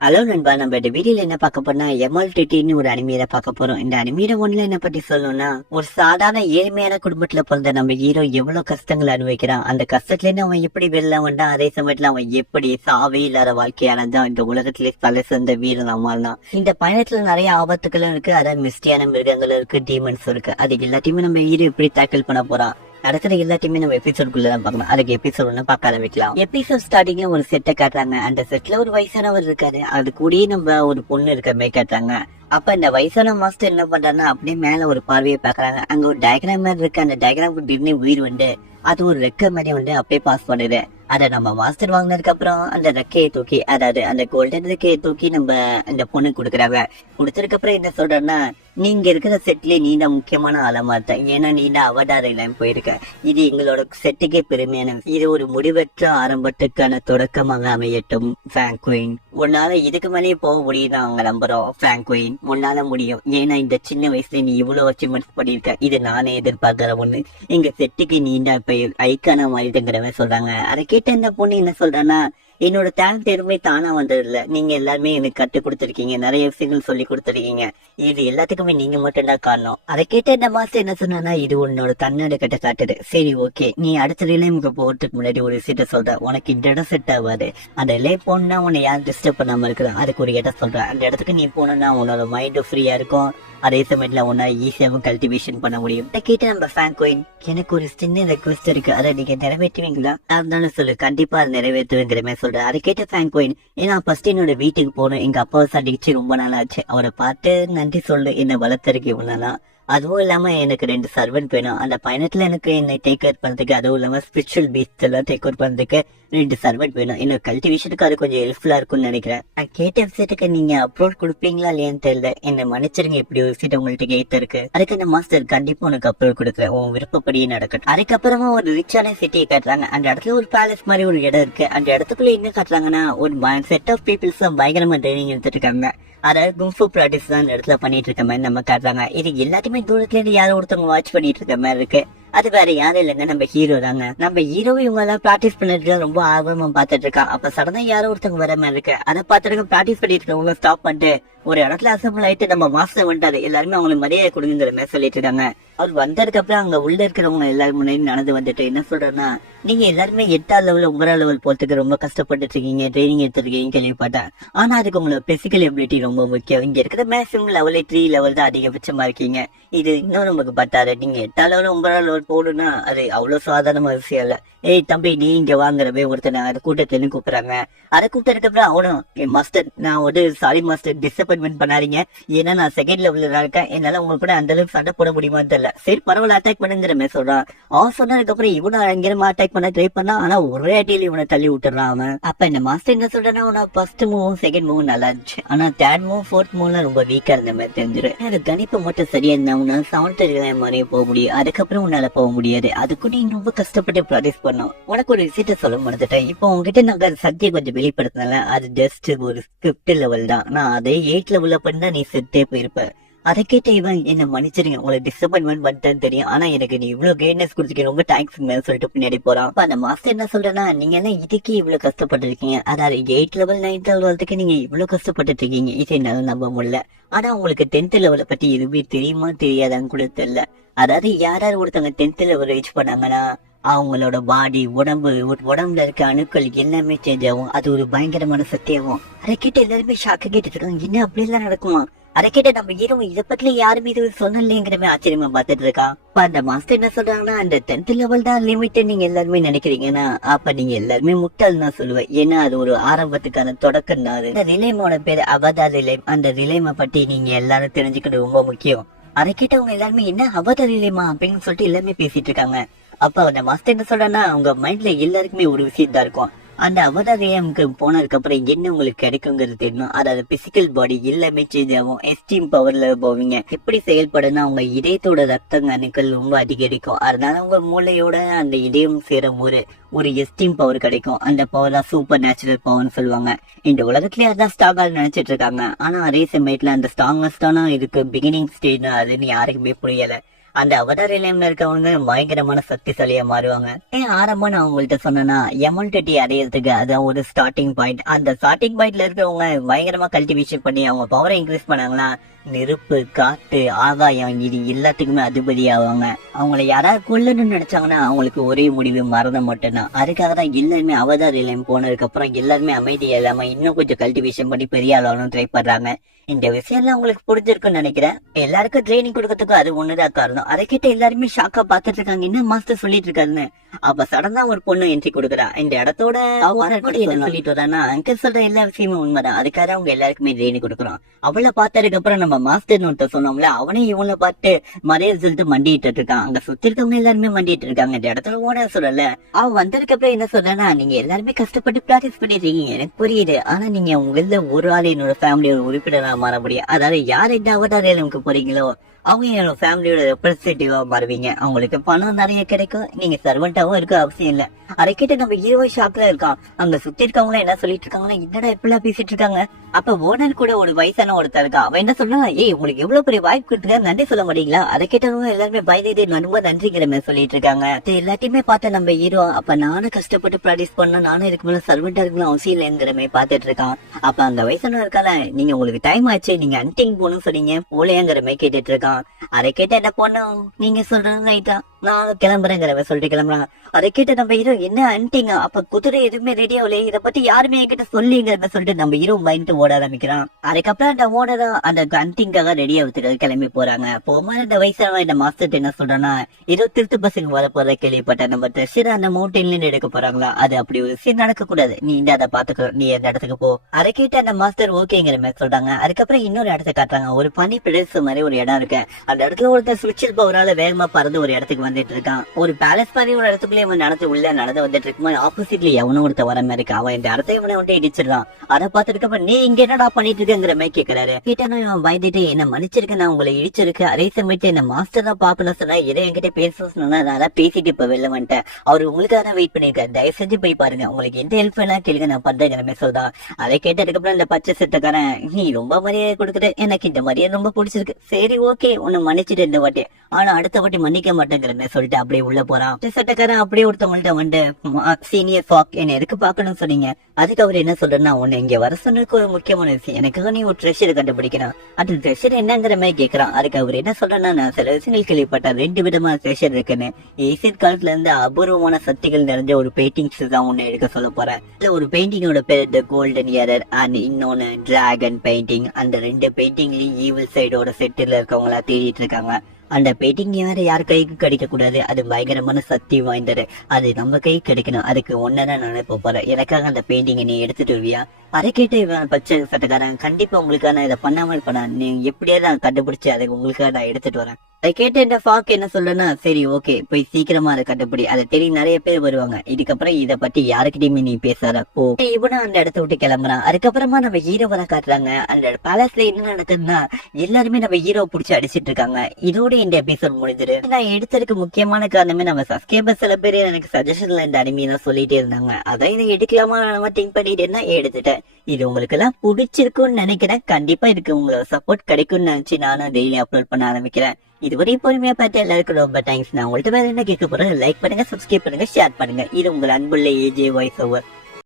Hello நண்பா, நம்ம இந்த வீடியோல என்ன பார்க்க போறோம்னா எம்எல்டிடின்னு ஒரு அனிமையில பார்க்க போறோம். இந்த அனிமையில ஒண்ணுல என்ன பத்தி சொல்லணும்னா, ஒரு சாதாரண ஏழ்மையான குடும்பத்துல பிறந்த நம்ம ஹீரோ எவ்வளவு கஷ்டங்கள் அனுபவிக்கிறான். அந்த கஷ்டத்துல இருந்து அவன் எப்படி வெளில வந்தான், அதே சமயத்துல அவன் எப்படி சாவே இல்லாத வாழ்க்கையானதான் இந்த உலகத்திலே தலை சிறந்த வீரன் அவன். இந்த பயணத்துல நிறைய ஆபத்துகளும் இருக்கு, அதாவது மிஸ்டியான மிருகங்களும் இருக்கு, டீமன்ஸ் இருக்கு. அது எல்லாத்தையுமே நம்ம ஹீரோ எப்படி டேக்கிள் பண்ண போறான், நடக்கிற எல்லாத்தையுமே நம்ம எபிசோடுக்குள்ள தான் பார்க்கணும். அதுக்கு எபிசோட் ஒண்ணு பார்க்க ஆரம்பிக்கலாம். எபிசோட் ஸ்டார்டிங்ல ஒரு செட்டை காட்டுறாங்க. அந்த செட்ல ஒரு வயசானவர் இருக்காரு, அது கூடயே நம்ம ஒரு பொண்ணு இருக்க மாதிரி காட்டுறாங்க. அப்ப இந்த வயசான மாஸ்டர் என்ன பண்றாருன்னா, அப்படியே மேல ஒரு பார்வையை பாக்குறாங்க. அங்க ஒரு டயக்ராம் மாதிரி இருக்கு. அந்த டயக்ராம் திடீர்னு உயிர் வந்து அது ஒரு ரெக்க மாதிரி வந்து அப்படியே பாஸ் பண்ணுது. அத நம்ம மாஸ்டர் வாங்கினதுக்கு அப்புறம் அந்த ரெக்கையை தூக்கி, அதாவது அந்த கோல்டன் ரெக்கையை தூக்கி நம்ம இந்த பொண்ணு கொடுக்குறாங்க. கொடுத்ததுக்கு அப்புறம் என்ன சொல்றேன்னா, நீங்க இருக்கிற செட்லயே நீ தான் முக்கியமான ஆளமா இருந்த, ஏன்னா நீ தான் அவதாரம் இல்லாம போயிருக்க. இது எங்களோட செட்டுக்கே பெருமையான, இது ஒரு முடிவற்ற ஆரம்பத்துக்கான தொடக்கமாக அமையட்டும் பிராங்க்வின். உன்னால இதுக்கு மேலேயே போக முடியும் அவங்க நம்புறோம் பிராங்க்வின், உன்னால முடியும். ஏன்னா இந்த சின்ன வயசுல நீ இவ்வளவு அச்சீவ்மெண்ட்ஸ் பண்ணிருக்க, இது நானே எதிர்பார்க்கிற ஒண்ணு. எங்க செட்டுக்கு நீ தான் இப்ப ஐக்கான மாறிட்டுங்கிற மாதிரி சொல்றாங்க. அதை கேட்ட இந்த பொண்ணு என்ன சொல்றான்னா, என்னோட டேலண்ட் எதுவுமே தானா வந்தது இல்ல, நீங்க எல்லாருமே எனக்கு கத்து கொடுத்துருக்கீங்க, நிறைய விஷயங்கள் சொல்லி கொடுத்துருக்கீங்க, இது எல்லாத்துக்குமே நீங்க மட்டும் தான் காரணம். அதை கேட்ட இந்த மாசம் என்ன சொன்னா, இது உன்னோட தன்னோட கிட்ட காட்டுது. சரி ஓகே, நீ அடுத்த ரிலேமுக்கு போறதுக்கு முன்னாடி ஒரு விஷயத்த சொல்ற, உனக்கு இந்த இடம் செட் ஆகாது. அந்த ரிலே போனா உன்னை யாரும் டிஸ்டர்ப் பண்ணாம இருக்கிற, அதுக்கு ஒரு இடம் சொல்ற. அந்த இடத்துக்கு நீ போனா உன்னோட மைண்ட் ஃப்ரீயா இருக்கும், அதே சமயத்துல உன்னை ஈஸியாவும் கல்டிவேஷன் பண்ண முடியும். கேட்டு நம்ம பிராங்க்வின், எனக்கு ஒரு சின்ன ரெக்வஸ்ட் இருக்கு, அதை நீங்க நிறைவேற்றுவீங்களா? இருந்தாலும் சொல்லு, கண்டிப்பா அதை நிறைவேற்றுவேங்கிற மாதிரி சொல்றேன். அதை கேட்ட பிராங்க்வின், ஏன்னா ஃபர்ஸ்ட் என்னோட வீட்டுக்கு போகணும், எங்க அப்பாவை சந்திச்சு ரொம்ப நாள் ஆச்சு, அவரை பார்த்து நன்றி சொல்லு, என்ன வளர்த்தருக்கு இவ்வளவு. அதுவும் இல்லாம எனக்கு 2 சர்வெண்ட் வேணும். அந்த பயணத்துல எனக்கு என்னை டேக் கேர் பண்றதுக்கு, அதுவும் இல்லாம ஸ்பிரிச்சுவல் பீஸ்ட் எல்லாம் டேக் கேர் பண்றதுக்கு 2 சர்வெண்ட் வேணும். என்னோட கல்டிவேஷனுக்கு அது கொஞ்சம் ஹெல்ப்ஃபுல்லா இருக்கும்னு நினைக்கிறேன். நான் கேட்ட விஷயத்துக்கு நீங்க அப்ரோட் கொடுப்பீங்களா இல்லையான்னு தெரியல, என்ன மன்னிச்சிருங்க, இப்படி ஒரு விஷயத்த உங்கள்ட்ட கேட்டு இருக்கு. அதுக்கு அந்த மாஸ்டர், கண்டிப்பா உனக்கு அப்ரோட் கொடுக்குறேன், உன் விருப்பப்படியே நடக்கட்டும். அதுக்கப்புறமா ஒரு ரிச்சான சிட்டியை காட்டுறாங்க. அந்த இடத்துல ஒரு பேலஸ் மாதிரி ஒரு இடம் இருக்கு. அந்த இடத்துக்குள்ள என்ன காட்டுறாங்கன்னா, ஒரு செட் ஆஃப் பீப்புள்ஸ் பயங்கரமா ட்ரைனிங் எடுத்துட்டு இருக்காங்க. அதாவது குங்ஃபு பிராக்டிஸ் தான் இந்த இடத்துல பண்ணிட்டு இருக்க மாதிரி நம்ம காட்டுறாங்க. இது எல்லாத்தையுமே தூரத்துல இருந்து யாரோ ஒருத்தவங்க வாட்ச் பண்ணிட்டு இருக்க மாதிரி இருக்கு. அது வேற யாரும் இல்லைங்க, நம்ம ஹீரோ தாங்க. நம்ம ஹீரோவை இவங்க எல்லாம் பிராக்டிஸ் பண்ணிட்டு ரொம்ப ஆர்வமா பாத்துட்டு இருக்கான். அப்ப சடனா யாரோ ஒருத்தவங்க வர மாதிரி இருக்கு. அதை பார்த்துட்டு பிராக்டிஸ் பண்ணிட்டு இருக்கவங்க ஸ்டாப் பண்ணிட்டு ஒரு இடத்துல அசம்பிள் ஆயிட்டு நம்ம மாஸ்டர் வந்துட்டாரு, எல்லாருமே அவங்களுக்கு மரியாதை கொடுங்கிற மாதிரி சொல்லிட்டு இருக்காங்க. அவர் வந்ததுக்கு அப்புறம் அங்க உள்ள இருக்கிறவங்க எல்லாரும் முன்னாடி நடந்து வந்துட்டு என்ன சொல்றேன்னா, நீங்க எல்லாருமே 8ஆம் லெவல் 9ஆம் லெவல் போறதுக்கு ரொம்ப கஷ்டப்பட்டு இருக்கீங்க, ட்ரைனிங் எடுத்துருக்கீங்க கேள்விப்பட்டேன். ஆனா அதுக்கு உங்களோட பிசிக்கல் எபிலிட்டி ரொம்ப முக்கியம். இங்க இருக்கிற மேக்ஸிமம் லெவலே 3 லெவல் தான் அதிகபட்சமா இருக்கீங்க. இது இன்னும் நமக்கு பட்டாரு. நீங்க 8ஆம் லெவல் 9ஆம் லெவல் போடுனா அது அவ்வளவு சாதாரண விஷயம் இல்ல. ஏய் தம்பி, நீ இங்க வாங்குறவே ஒருத்தனை அது கூட்டத்துல கூப்பிடுறாங்க. அதை கூப்பிட்டதுக்கு அப்புறம் அவனும், மாஸ்டர் நான் ஒரு சாரி மாஸ்டர், டிசப்பாயின்மெண்ட் பண்ணாதீங்க, ஏன்னா நான் செகண்ட் லெவல்ல இருக்கேன், என்னால உங்க கூட அந்த அளவுக்கு சண்டை போட முடியுமான்னு தெரியல. சரி பரவாயில்ல, அட்டாக் பண்ணுங்கிற மாதிரி சொல்றான். அவன் சொன்னதுக்கு அப்புறம் இவனை அங்கிரமா அட்டாக் பண்ண ட்ரை பண்ணா, ஆனா ஒரே அடியில இவனை தள்ளி விட்டுறான் அவன். அப்ப இந்த மாஸ்டர் என்ன சொல்றான்னா, அவன ஃபர்ஸ்ட் மூவும் செகண்ட் மூவும் நல்லா இருந்துச்சு, ஆனா தேர்ட் மூவ் ஃபோர்த் மூவ்லாம் ரொம்ப வீக்கா இருந்த மாதிரி தெரிஞ்சிடும். எனக்கு கணிப்பு மட்டும் சரியா இருந்தா உன்னால 7th மாதிரியே போக முடியும், அதுக்கப்புறம் உன்னால போக முடியாது. அதுக்கு நீ ரொம்ப கஷ்டப்பட்டு ப்ராக்டிஸ் பண்ணும். உனக்கு ஒரு விஷயத்த சொல்ல மறந்துட்டேன், இப்போ உங்ககிட்ட நாங்க சக்தியை கொஞ்சம் வெளிப்படுத்தினால அது ஜஸ்ட் ஒரு 5th லெவல் தான், நான் அதே 8th லெவல்ல பண்ணா நீ செத்தே போயிருப்ப. அதை கேட்ட இவன், என்ன மன்னிச்சிருங்க, உங்களை டிசப்பாயின்மெண்ட் பண்ணிட்டேன்னு தெரியும், ஆனா எனக்கு நீ இவ்வளவு கைட்னஸ் கொடுத்துக்க ரொம்ப தேங்க்ஸ் சொல்லிட்டு பின்னாடி போறான். அப்ப அந்த மாஸ்டர் என்ன சொல்றேன்னா, நீங்க எல்லாம் இதுக்கே இவ்வளவு கஷ்டப்பட்டு இருக்கீங்க, அதாவது 8th லெவல் 9th லெவல் வரதுக்கு நீங்க இவ்வளவு கஷ்டப்பட்டு இருக்கீங்க, இதை என்னால நம்ப முடியல. ஆனா உங்களுக்கு 10th லெவலை பத்தி எதுவுமே தெரியுமா தெரியாதான்னு கூட தெரியல. அதாவது யாராவது ஒருத்தவங்க 10th லெவல் ரீச் பண்ணாங்கன்னா அவங்களோட பாடி உடம்புல இருக்க அணுக்கள் எல்லாமே சேஞ்ச் ஆகும், அது ஒரு பயங்கரமான சக்தியாகும். அதை கேட்டு எல்லாருமே ஷாக்கு கேட்டு இருக்காங்க, என்ன அப்படி எல்லாம் நடக்குமா? அதை கேட்ட நம்ம ஹீரோ இதை பத்தி யாருமே இது சொன்னலைங்கிற மாதிரி ஆச்சரியமா பாத்துட்டு இருக்கான். அந்த மாஸ்டர் என்ன சொல்றாங்கன்னா, அந்த 10th லெவல் தான் லிமிட் நீங்க எல்லாருமே நினைக்கிறீங்கன்னா அப்ப நீங்க எல்லாருமே முட்டாள் தான் சொல்லுவேன், ஏன்னா அது ஒரு ஆரம்பத்துக்கான தொடக்கம் தான். இந்த ரிலேமோட பேரு அவதார் ரிலேம். அந்த ரிலேமை பத்தி நீங்க எல்லாரும் தெரிஞ்சுக்கிறது ரொம்ப முக்கியம். அதை கேட்டவங்க எல்லாருமே என்ன அவதார் ரிலேமா அப்படின்னு சொல்லிட்டு எல்லாமே பேசிட்டு இருக்காங்க. அப்ப அந்த மாஸ்டர் என்ன சொல்றான்னா, உங்க மைண்ட்ல எல்லாருக்குமே ஒரு விஷயம் தான் இருக்கும், அந்த அவதாரியாமுக்கு போனதுக்கு அப்புறம் என்ன உங்களுக்கு கிடைக்குங்கிறது தெரியும், அதாவது பிசிக்கல் பாடி எல்லாமே சேஞ்ச் ஆகும், எஸ்டீம் பவர்ல போவீங்க. எப்படி செயல்படுனா உங்க இதயத்தோட ரத்த அணுக்கள் ரொம்ப அதிகரிக்கும், அதனால உங்க மூளையோட அந்த இதயம் சேரும் ஒரு எஸ்டீம் பவர் கிடைக்கும். அந்த பவர் தான் சூப்பர் நேச்சுரல் பவர்னு சொல்லுவாங்க. இந்த உலகத்திலேயே அதான் ஸ்ட்ராங்கா நினைச்சிட்டு இருக்காங்க. ஆனா அதே சமயத்துல அந்த ஸ்ட்ராங்கஸ்டான இதுக்கு பிகினிங் ஸ்டேஜ் அதுன்னு யாருக்குமே புரியல. அந்த அவதார் நிலையம்ல இருக்கவங்க பயங்கரமான சக்திசாலியா மாறுவாங்க. ஆரம்பம் நான் உங்கள்கிட்ட சொன்னேன்னா எமல்டிட்டி அடையிறதுக்கு அதான் ஒரு ஸ்டார்டிங் பாயிண்ட். அந்த ஸ்டார்டிங் பாயிண்ட்ல இருக்கிறவங்க பயங்கரமா கல்டிவேஷன் பண்ணி அவங்க பவரை இன்க்ரீஸ் பண்ணாங்களா, நெருப்பு, காத்து, ஆகாயம் இது எல்லாத்துக்குமே அதிபதி ஆவாங்க. அவங்கள யாராவது கொல்லணும்னு நினைச்சாங்கன்னா அவங்களுக்கு ஒரே முடிவு மரணம் மட்டும்தான். அதுக்காக தான் எல்லாருமே அவதார் நிலையம் போனதுக்கு அப்புறம் எல்லாருமே அமைதியா இல்லாம இன்னும் கொஞ்சம் கல்டிவேஷன் பண்ணி பெரிய ஆளாலும் ட்ரை பண்றாங்க. இந்த விஷயம் எல்லாம் உங்களுக்கு புரிஞ்சிருக்குன்னு நினைக்கிறேன். எல்லாருக்கும் ட்ரைனிங் கொடுக்கறதுக்கு அது ஒண்ணுதான் காரணம். அதை கிட்ட எல்லாருமே ஷாக்கா பாத்துட்டு இருக்காங்க, என்ன மாஸ்டர் சொல்லிட்டு இருக்காருன்னு. அப்ப சடனா ஒரு பொண்ணு என்ட்ரி கொடுக்குறா. இந்த இடத்தோட என்ன சொல்லிட்டு வரானா, அங்கிள் சொல்ற எல்லா விஷயமும் உண்மைதான், அதுக்காக அவங்க எல்லாருக்குமே ட்ரைனிங் கொடுக்குறோம். அவளை பார்த்ததுக்கு அப்புறம் நம்ம மாஸ்டர்னு ஒருத்தர் சொன்னோம்ல, அவனே இவளை பார்த்து மரியாதை சொல்லிட்டு மண்டிட்டு இருக்கான். அங்க சுத்தி இருக்கவங்க எல்லாருமே மண்டிட்டு இருக்காங்க. இந்த இடத்துல ஓட சொல்லல. அவன் வந்ததுக்கு அப்புறம் என்ன சொல்றேன்னா, நீங்க எல்லாருமே கஷ்டப்பட்டு பிராக்டிஸ் பண்ணிருக்கீங்க, எனக்கு புரியுது. ஆனா நீங்க உங்கள ஒரு ஆள் என்னோட ஃபேமிலியோட உறுப்பினரா மாற முடியும். அதாவது யார் இந்த அவதார் நிலையம்க்கு போறீங்களோ அவங்க என்னோட ஃபேமிலியோட ரெப்ரஸன்டேட்டிவா மாறுவீங்க. அவங்களுக்கு பணம் நிறைய கிடைக்கும், நீங்க சர்வெண்டாவும் இருக்க அவசியம் இல்ல. அதை கிட்ட நம்ம ஹீரோ ஷாக்ல இருக்கான். அங்க சுத்தி இருக்கவங்க என்ன சொல்லிட்டு இருக்காங்கன்னா, என்னடா எப்படிலாம் பேசிட்டு இருக்காங்க. அப்ப ஓனர் கூட ஒரு வயசான ஒருத்தர் இருக்கா. அவன் என்ன சொல்றான், ஏய் உங்களுக்கு எவ்வளவு பெரிய வாய்ப்பு கொடுத்துருக்காரு, நன்றி சொல்ல மாட்டீங்களா. அதை கேட்டவங்க எல்லாருமே பயந்து ரொம்ப நன்றிங்கிற மாதிரி சொல்லிட்டு இருக்காங்க. எல்லாத்தையுமே பார்த்த நம்ம ஹீரோ, அப்ப நானும் கஷ்டப்பட்டு ப்ராக்டிஸ் பண்ண, நானும் இதுக்கு மேல சர்வெண்டா இருக்கணும் அவசியம் இல்லைங்கிற மாதிரி பாத்துட்டு இருக்கான். அப்ப அந்த வயசான இருக்கால, நீங்க உங்களுக்கு டைம் ஆச்சு, நீங்க அன்டிங் போகணும்னு சொன்னீங்க, போலையாங்கிற மாதிரி கேட்டுட்டு இருக்கான். அதை கேட்ட என்ன போனோம், நீங்க சொல்றது ரைட்டா, நான் கிளம்புறேங்கிற சொல்லிட்டு கிளம்புறான். அதை கேட்ட நம்ம ஹீரோ, என்ன அன்டிங்க, அப்ப குதிரை எதுவுமே ரெடி ஆகல, இதை பத்தி யாருமே என்கிட்ட சொல்லிங்கிறத சொல்லிட்டு நம்ம ஹீரோ பயந்து ஓட ஆரம்பிக்கிறான். அதுக்கப்புறம் அந்த ஓனரா அந்த அன்டிங்காக ரெடி ஆகுறதுக்கு கிளம்பி போறாங்க. போகும்போது அந்த வயசான இந்த மாஸ்டர் என்ன சொல்றான்னா, ஏதோ திருத்து பசங்க வர போற கேள்விப்பட்ட, நம்ம ட்ரெஷர் அந்த மவுண்டன்ல இருந்து எடுக்க போறாங்களா, அது அப்படி ஒரு சீன் நடக்க கூடாது, நீ இந்த அதை பாத்துக்கோ, நீ அந்த இடத்துக்கு போ. அதை கேட்ட அந்த மாஸ்டர் ஓகேங்கிற மாதிரி சொல்றாங்க. அதுக்கப்புறம் இன்னொரு இடத்த காட்டுறாங்க. ஒரு பனி பிரதேசம் மாதிரி ஒரு இடம் இருக்கு. அந்த இடத்துல ஒருத்தர் சுவிட்சில் பவரால வேகமா பறந்து ஒரு இடத்துக்கு வந்துட்டு இருக்கான். ஒரு பேலஸ் மாதிரி ஒரு இடத்துக்குள்ளே அவன் நடந்து வந்துட்டு இருக்கும்போது ஆப்போசிட்ல எவனும் ஒருத்த வர மாதிரி இருக்கு. அவன் இந்த இடத்த இவனை வந்து இடிச்சிடறான். அதை பார்த்துட்டு அப்புறம், நீ இங்க என்னடா பண்ணிட்டு இருக்கங்கிற மாதிரி கேட்கிறாரு. கேட்டாலும் இவன் பயந்துட்டு, என்ன மன்னிச்சிருக்க, நான் உங்களை இடிச்சிருக்கு, அதே சமயத்து என்ன மாஸ்டர் தான் பாப்பலாம் சொன்னா, எதை என்கிட்ட பேச சொன்னா நான் பேசிட்டு இப்ப வெளில வந்துட்டேன், அவரு உங்களுக்காக தான் வெயிட் பண்ணிருக்காரு, தயவு செஞ்சு போய் பாருங்க, உங்களுக்கு எந்த ஹெல்ப் எல்லாம் கேளுங்க, நான் பண்றேங்கிற மாதிரி சொல்றான். அதை கேட்டதுக்கு அப்புறம் இந்த பச்சை சட்டக்காரன், நீ ரொம்ப மரியாதை கொடுக்குற, எனக்கு இந்த மரியாதை ரொம்ப பிடிச்சிருக்கு, சரி ஓகே உன்னை மன்னிச்சுட்டு இந்த வாட்டி, ஆனா அடுத்த வாட்டி மன்னிக்க மாட்டேங்கிற மாதிரி சொல்லிட்டு அப்படியே உள்ள போறான். சட்டக்காரன் அப்படியே ஒருத்தவங்கள்ட்ட வந்து, சீனியர் ஃபாக் என்ன எதுக்கு பாக்கணும்னு சொன்னீங்க. அதுக்கு அவர் என்ன சொல்றேன்னா, உன்னை இங்க வர சொன்னதுக்கு ஒரு முக்கியமான விஷயம், எனக்காக நீ ஒரு ட்ரெஷரை கண்டுபிடிக்கணும், அந்த ட்ரெஷர் என்னங்கிற மாதிரி கேட்கறான். அதுக்கு அவர் என்ன சொல்றேன்னா, நான் சில விஷயங்கள் கேள்விப்பட்ட 2 விதமான ட்ரெஷர் இருக்குன்னு, ஏசியன் காலத்துல இருந்து அபூர்வமான சக்திகள் நிறைஞ்ச ஒரு பெயிண்டிங்ஸ் தான் ஒண்ணு எடுக்க சொல்ல போறேன். இல்ல ஒரு பெயிண்டிங்கோட பேர் த கோல்டன் இயரர் அண்ட் இன்னொன்னு டிராகன் பெயிண்டிங். அந்த 2 பெயிண்டிங்லயும் ஈவில் சைடோட செட்டில் இருக்கவங்களா தேடிட்டு இருக்காங்க. அந்த பெயிண்டிங் வேற யார் கைக்கு கிடைக்க கூடாது, அது பயங்கரமான சக்தி வாய்ந்தது, அது நம்ம கை கிடைக்கணும், அதுக்கு ஒன்னதான் நான் நினைப்ப போறேன், எனக்காக அந்த பெயிண்டிங் நீ எடுத்துட்டு வருவியா. அதை கேட்டு இவன் பச்சை சட்டக்காரன், கண்டிப்பா உங்களுக்காக நான் இதை பண்ணாமல் பண்ண, நீ எப்படியாவது நான் கண்டுபிடிச்சு அதை உங்களுக்காக நான் எடுத்துட்டு வரேன். அதை கேட்டு இந்த ஃபாக் என்ன சொல்றேன்னா, சரி ஓகே போய் சீக்கிரமா அதை கண்டுபிடி, அதை தெரியும் நிறைய பேர் வருவாங்க, இதுக்கப்புறம் இதை பத்தி யாருக்கிட்டையுமே நீ பேசாத போ. இவனும் அந்த இடத்த விட்டு கிளம்புறான். அதுக்கப்புறமா நம்ம ஹீரோவை காட்டுறாங்க. அந்த பேலஸ்ல என்ன நடக்குதுன்னா, எல்லாருமே நம்ம ஹீரோ புடிச்சு அடிச்சிட்டு இருக்காங்க. இதோட இந்த எபிசோட் முடிஞ்சிரு. நான் எடுத்ததுக்கு முக்கியமான காரணமே நம்ம சப்ஸ்கிரைபர் சில பேர் எனக்கு சஜஷன்ல இந்த அனிமே தான் சொல்லிட்டே இருந்தாங்க, அதான் இதை எடுக்கலாமா நம்ம திங்க் பண்ணிட்டு இருந்தா எடுத்துட்டேன். இது உங்களுக்கு எல்லாம் பிடிச்சிருக்கும்னு நினைக்கிறேன். கண்டிப்பா இதுக்கு உங்களோட சப்போர்ட் கிடைக்கும்னு நினைச்சு நானும் டெய்லி அப்லோட் பண்ண ஆரம்பிக்கிறேன். இதுவரை பொறுமையா பார்த்து எல்லாருக்கும் ரொம்ப தேங்க்ஸ். நான் உங்கள்கிட்ட வேற என்ன கேட்க போறேன், லைக் பண்ணுங்க, சப்ஸ்கிரைப் பண்ணுங்க, ஷேர் பண்ணுங்க. இது உங்கள் அன்புள்ள ஏஜே வாய்ஸ் ஓவர்.